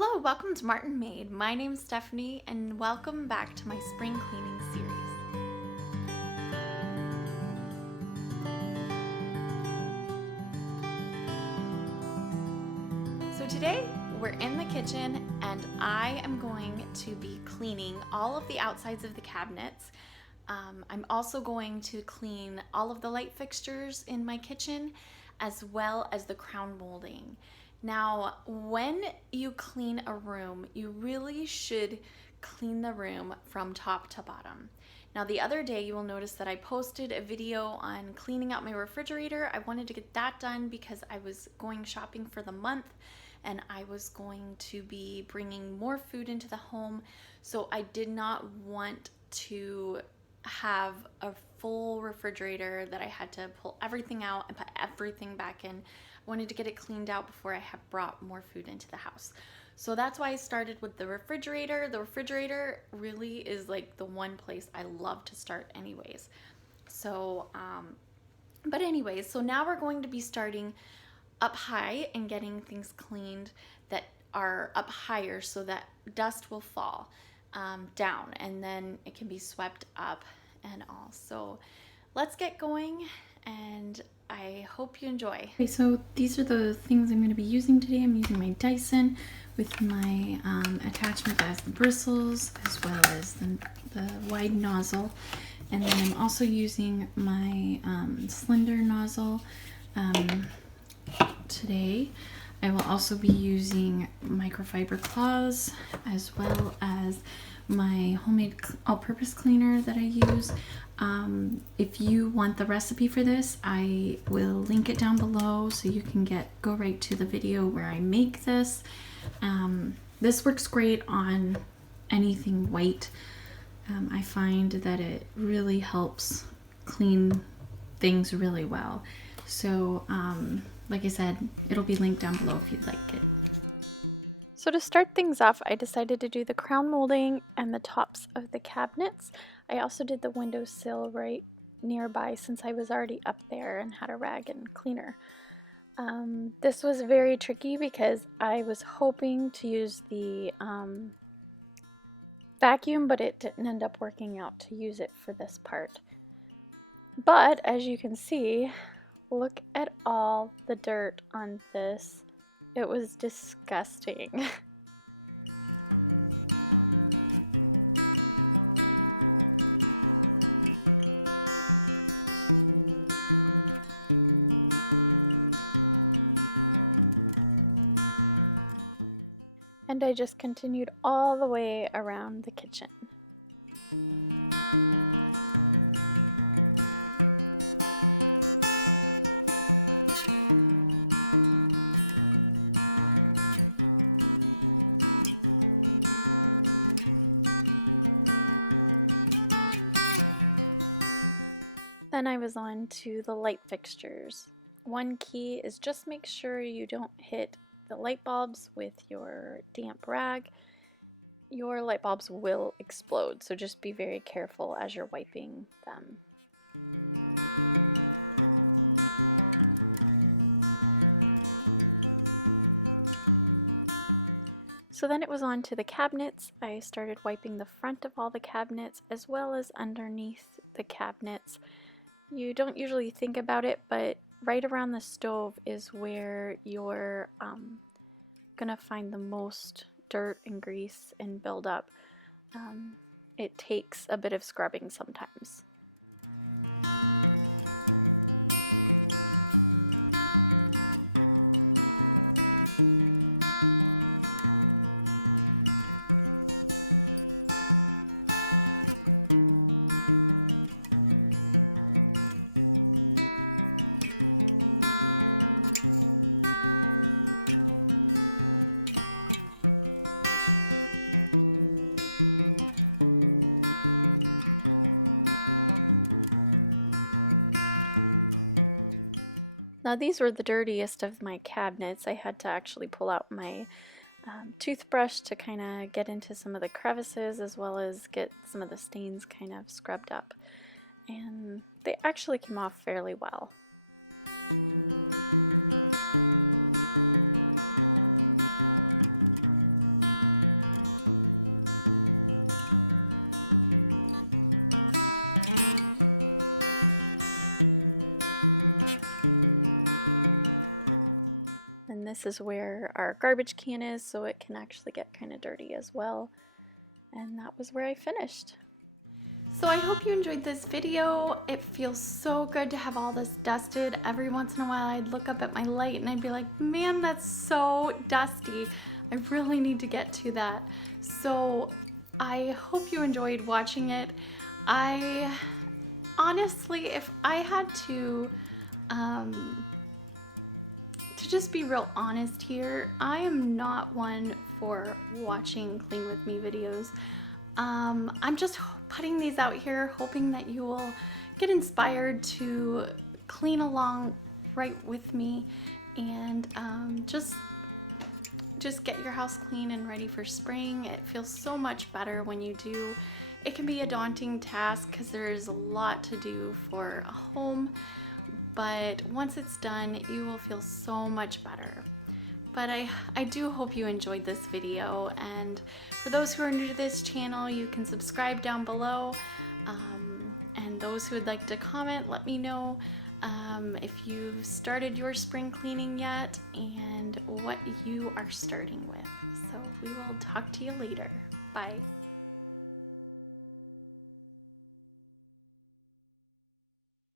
Hello, welcome to Martinmade. My name's Stephanie and welcome back to my spring cleaning series. So today we're in the kitchen and I am going to be cleaning all of the outsides of the cabinets. I'm also going to clean all of the light fixtures in my kitchen as well as the crown molding. Now, when you clean a room, you really should clean the room from top to bottom. Now, the other day you will notice that I posted a video on cleaning out my refrigerator. I wanted to get that done because I was going shopping for the month and I was going to be bringing more food into the home. So I did not want to have a full refrigerator that I had to pull everything out and put everything back in. I wanted to get it cleaned out before I had brought more food into the house. So that's why I started with the refrigerator. The refrigerator really is like the one place I love to start anyways. So, but anyways, so now we're going to be starting up high and getting things cleaned that are up higher so that dust will fall down and then it can be swept up and all. So let's get going and I hope you enjoy. Okay, so these are the things I'm going to be using today. I'm using my Dyson with my attachment that has the bristles as well as the wide nozzle. And then I'm also using my slender nozzle today. I will also be using microfiber cloths as well as my homemade all-purpose cleaner that I use. If you want the recipe for this, I will link it down below so you can go right to the video where I make this. This works great on anything white. I find that it really helps clean things really well. So like I said, it'll be linked down below if you'd like it. So to start things off, I decided to do the crown molding and the tops of the cabinets. I also did the windowsill right nearby since I was already up there and had a rag and cleaner. This was very tricky because I was hoping to use the vacuum, but it didn't end up working out to use it for this part. But as you can see, look at all the dirt on this. It was disgusting. And I just continued all the way around the kitchen. Then I was on to the light fixtures. One key is just make sure you don't hit the light bulbs with your damp rag. Your light bulbs will explode, so just be very careful as you're wiping them. So then it was on to the cabinets. I started wiping the front of all the cabinets as well as underneath the cabinets. You don't usually think about it, but right around the stove is where you're gonna find the most dirt and grease and buildup. It takes a bit of scrubbing sometimes. Now these were the dirtiest of my cabinets. I had to actually pull out my toothbrush to kind of get into some of the crevices as well as get some of the stains kind of scrubbed up. And they actually came off fairly well. then this is where our garbage can is, so it can actually get kind of dirty as well. And that was where I finished. So I hope you enjoyed this video. It feels so good to have all this dusted. Every once in a while I'd look up at my light and I'd be like, man, that's so dusty. I really need to get to that. So I hope you enjoyed watching it. I honestly, if I had to just be real honest here, I am not one for watching clean with me videos. I'm just putting these out here hoping that you will get inspired to clean along right with me and just get your house clean and ready for spring. It feels so much better when you do. It can be a daunting task because there is a lot to do for a home, but once it's done, you will feel so much better. But I do hope you enjoyed this video, and for those who are new to this channel, you can subscribe down below, and those who would like to comment, let me know if you've started your spring cleaning yet and what you are starting with. So we will talk to you later. Bye.